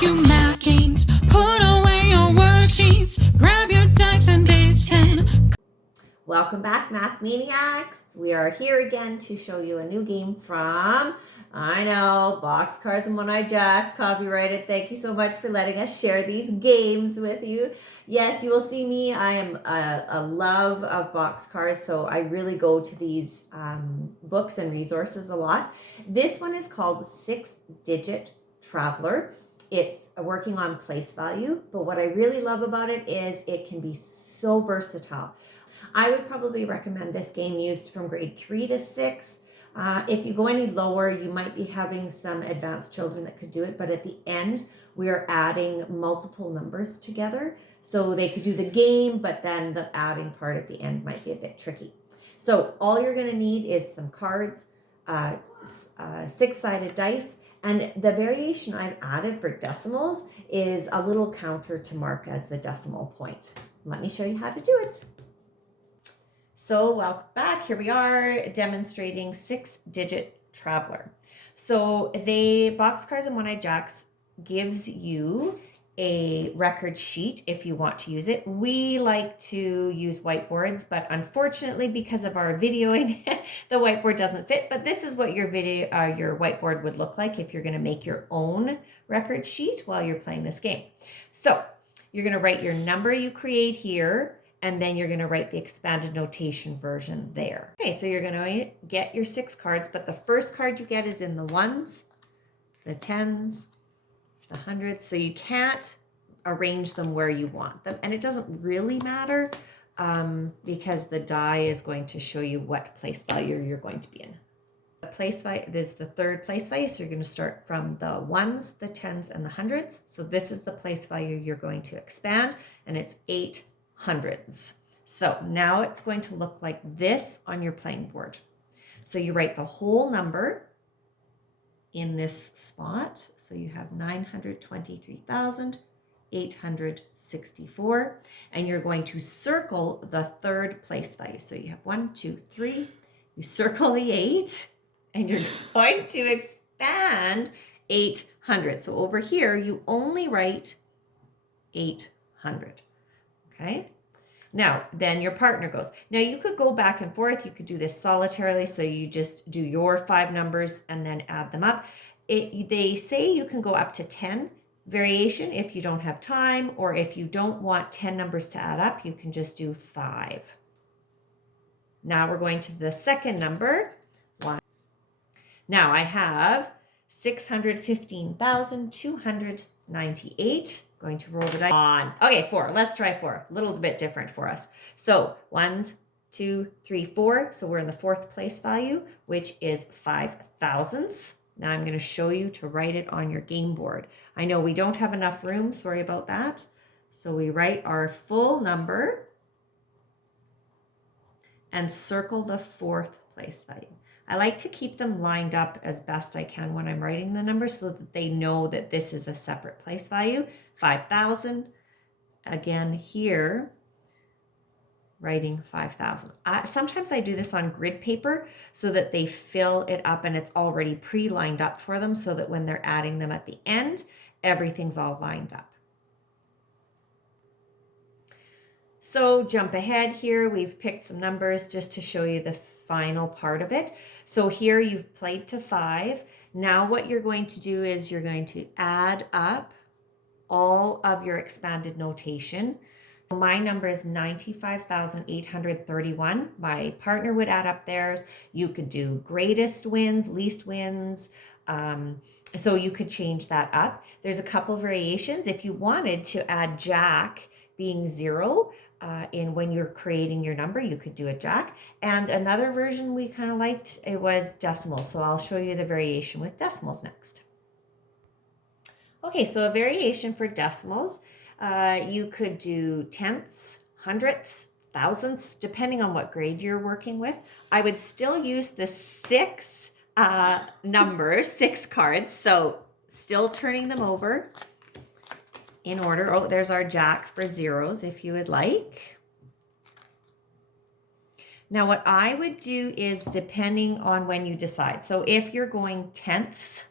teach you math games. Put away your worksheets. Grab your dice and base 10. Welcome back, Math Maniacs. We are here again to show you a new game from, I know, Boxcars and One-Eyed Jacks, copyrighted. Thank you so much for letting us share these games with you. Yes, you will see me. I am a love of Boxcars, so I really go to these books and resources a lot. This one is called Six Digit Traveler. It's working on place value, but what I really love about it is it can be so versatile. I would probably recommend this game used from grade 3 to 6. If you go any lower, you might be having some advanced children that could do it, but at the end, we are adding multiple numbers together. So they could do the game, but then the adding part at the end might be a bit tricky. So all you're gonna need is some cards, 6-sided dice, and the variation I've added for decimals is a little counter to mark as the decimal point. Let me show you how to do it. So welcome back. Here we are demonstrating Six-Digit Traveler. So Boxcars and One-Eyed Jacks gives you a record sheet if you want to use it. We like to use whiteboards, but unfortunately because of our videoing, the whiteboard doesn't fit. But this is what your whiteboard would look like if you're going to make your own record sheet while you're playing this game. So you're going to write your number you create here, and then you're going to write the expanded notation version there. Okay, so you're going to get your 6 cards, but the first card you get is in the ones, the tens, the hundreds, so you can't arrange them where you want them. And it doesn't really matter because the die is going to show you what place value you're going to be in. The place value, there's the third place value, so you're going to start from the ones, the tens, and the hundreds. So this is the place value you're going to expand, and it's 8 hundreds. So now it's going to look like this on your playing board. So you write the whole number in this spot. So you have 923,864, and you're going to circle the third place value. So you have 1, 2, 3, you circle the 8, and you're going to expand 800. So over here, you only write 800. Okay, now then your partner goes. Now you could go back and forth. You could do this solitarily. So you just do your 5 numbers and then add them up. They say you can go up to 10 variation if you don't have time, or if you don't want 10 numbers to add up, you can just do 5. Now we're going to the second number. 1. Now I have 615,298. Going to roll the dice on. Okay, 4. Let's try 4. A little bit different for us. So 1, 2, 3, 4. So we're in the 4th place value, which is 5 thousandths. Now I'm going to show you to write it on your game board. I know we don't have enough room. Sorry about that. So we write our full number and circle the 4th place value. I like to keep them lined up as best I can when I'm writing the numbers so that they know that this is a separate place value. 5,000. Again here, writing 5,000. Sometimes I do this on grid paper so that they fill it up and it's already pre-lined up for them so that when they're adding them at the end, everything's all lined up. So jump ahead here. We've picked some numbers just to show you the final part of it. So here you've played to 5. Now what you're going to do is you're going to add up all of your expanded notation. My number is 95,831. My partner would add up theirs. You could do greatest wins, least wins. So you could change that up. There's a couple variations. If you wanted to add Jack being 0, when you're creating your number, you could do a Jack. And another version we kind of liked, it was decimals. So I'll show you the variation with decimals next. Okay, so a variation for decimals, you could do tenths, hundredths, thousandths, depending on what grade you're working with. I would still use the 6 numbers, 6 cards. So still turning them over in order. Oh, there's our Jack for zeros if you would like. Now what I would do is depending on when you decide. So if you're going tenths,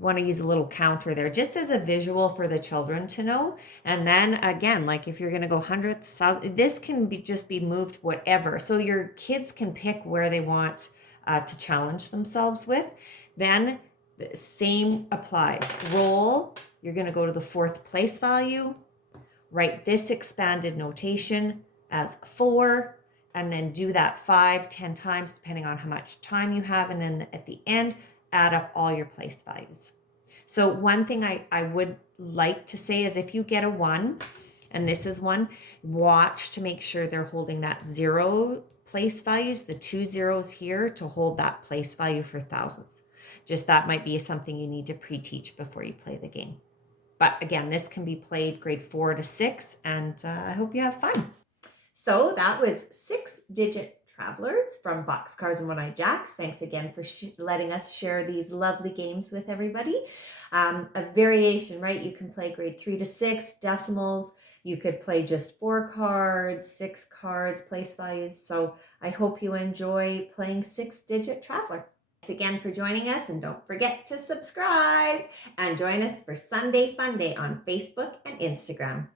want to use a little counter there just as a visual for the children to know. And then again, like if you're going to go hundredths, thousand, this can just be moved whatever. So your kids can pick where they want to challenge themselves with. Then the same applies. Roll, you're going to go to the fourth place value, write this expanded notation as 4, and then do that 5, 10 times, depending on how much time you have. And then at the end, add up all your place values. So one thing I would like to say is if you get a 1, and this is 1, watch to make sure they're holding that 0 place values, the 2 zeros here, to hold that place value for thousands. Just that might be something you need to pre-teach before you play the game. But again, this can be played grade 4 to 6, and I hope you have fun. So that was 6-digit travelers from Boxcars and One-Eyed Jacks. Thanks again for letting us share these lovely games with everybody. A variation, right? You can play grade 3 to 6 decimals. You could play just 4 cards, 6 cards, place values. So I hope you enjoy playing 6-digit traveler. Thanks again for joining us, and don't forget to subscribe and join us for Sunday Fun Day on Facebook and Instagram.